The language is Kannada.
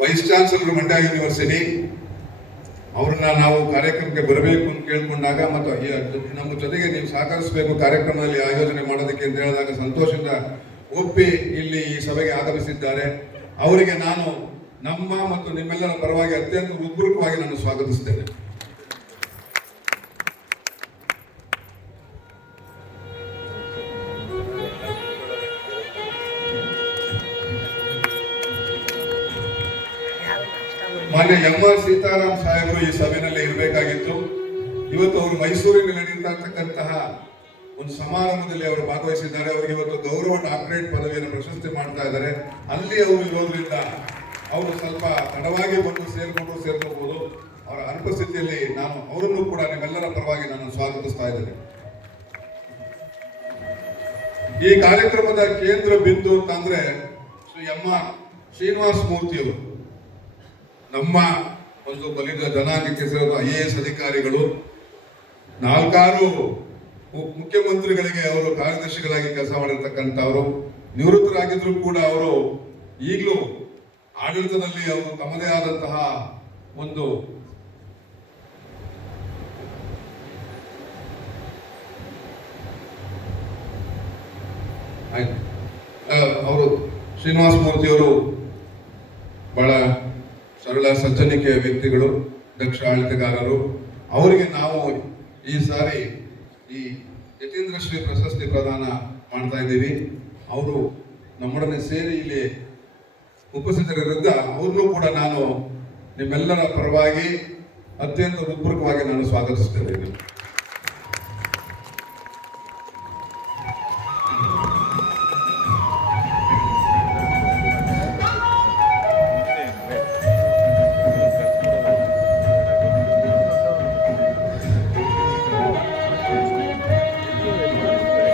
ವೈಸ್ ಚಾನ್ಸಲರ್ ಮಂಡ್ಯ ಯೂನಿವರ್ಸಿಟಿ ಅವ್ರನ್ನ ನಾವು ಕಾರ್ಯಕ್ರಮಕ್ಕೆ ಬರಬೇಕು ಅಂತ ಕೇಳ್ಕೊಂಡಾಗ ಮತ್ತು ನಮ್ಮ ಜೊತೆಗೆ ನೀವು ಸಹಕರಿಸಬೇಕು ಕಾರ್ಯಕ್ರಮದಲ್ಲಿ ಆಯೋಜನೆ ಮಾಡೋದಕ್ಕೆ ಅಂತ ಹೇಳಿದಾಗ ಸಂತೋಷದಿಂದ ಒಪ್ಪಿ ಇಲ್ಲಿ ಈ ಸಭೆಗೆ ಆಗಮಿಸಿದ್ದಾರೆ. ಅವರಿಗೆ ನಾನು ನಮ್ಮ ಮತ್ತು ನಿಮ್ಮೆಲ್ಲರ ಪರವಾಗಿ ಅತ್ಯಂತ ಉದ್ಭುತವಾಗಿ ನಾನು ಸ್ವಾಗತಿಸ್ತೇನೆ. ಮಾನ್ಯ ಎಂ ಆರ್ ಸೀತಾರಾಮ್ ಸಾಹೇಬರು ಈ ಸಭೆಯಲ್ಲಿ ಇರಬೇಕಾಗಿತ್ತು. ಇವತ್ತು ಅವರು ಮೈಸೂರಿನಲ್ಲಿ ನಡೀತಾ ಒಂದು ಸಮಾರಂಭದಲ್ಲಿ ಅವರು ಭಾಗವಹಿಸಿದ್ದಾರೆ. ಅವರಿಗೆ ಇವತ್ತು ಗೌರವ ಡಾಕ್ಟರೇಟ್ ಪದವಿಯನ್ನು ಪ್ರಶಸ್ತಿ ಮಾಡ್ತಾ ಇದ್ದಾರೆ. ಅಲ್ಲಿ ಅವರು ಇರೋದ್ರಿಂದ ಅವರು ಸ್ವಲ್ಪ ತಡವಾಗಿ ಬಂದು ಸೇರ್ಕೊಂಡು ಸೇರ್ಕೋಬಹುದು ಅವರ ಅನುಪಸ್ಥಿತಿಯಲ್ಲಿ ನಾನು ಅವರನ್ನು ಕೂಡ ನಿಮ್ಮೆಲ್ಲರ ಪರವಾಗಿ ನಾನು ಸ್ವಾಗತಿಸ್ತಾ ಇದ್ದೇನೆ. ಈ ಕಾರ್ಯಕ್ರಮದ ಕೇಂದ್ರ ಬಿಂದು ಅಂತಂದ್ರೆ ಶ್ರೀ ಎಂ ಆರ್ ಶ್ರೀನಿವಾಸ ಮೂರ್ತಿಯವರು. ನಮ್ಮ ಒಂದು ಬಲಿದ ಜನಾಂಗಕ್ಕೆ ಐ ಎ ಎಸ್ ಅಧಿಕಾರಿಗಳು, ನಾಲ್ಕಾರು ಮುಖ್ಯಮಂತ್ರಿಗಳಿಗೆ ಅವರು ಕಾರ್ಯದರ್ಶಿಗಳಾಗಿ ಕೆಲಸ ಮಾಡಿರ್ತಕ್ಕಂಥವರು ನಿವೃತ್ತರಾಗಿದ್ದರೂ ಕೂಡ ಅವರು ಈಗಲೂ ಆಡಳಿತದಲ್ಲಿ ಅವರು ತಮ್ಮದೇ ಆದಂತಹ ಒಂದು ಅವರು ಶ್ರೀನಿವಾಸ ಮೂರ್ತಿಯವರು ಬಹಳ ಸರಳ ಸಜ್ಜನಿಕೆಯ ವ್ಯಕ್ತಿಗಳು, ದಕ್ಷ ಆಡಳಿತಗಾರರು ಅವರಿಗೆ ನಾವು ಈ ಸಾರಿ ಈ ಯತೀಂದ್ರ ಶ್ರೀ ಪ್ರಶಸ್ತಿ ಪ್ರದಾನ ಮಾಡ್ತಾ ಇದ್ದೀವಿ. ಅವರು ನಮ್ಮೊಡನೆ ಸೇರಿ ಇಲ್ಲಿ ಉಪಸ್ಥಿತರಿದ್ದ ಅವ್ರನ್ನೂ ಕೂಡ ನಾನು ನಿಮ್ಮೆಲ್ಲರ ಪರವಾಗಿ ಅತ್ಯಂತ ಹೃತ್ಪೂರ್ವಕವಾಗಿ ನಾನು ಸ್ವಾಗತಿಸ್ತೇನೆ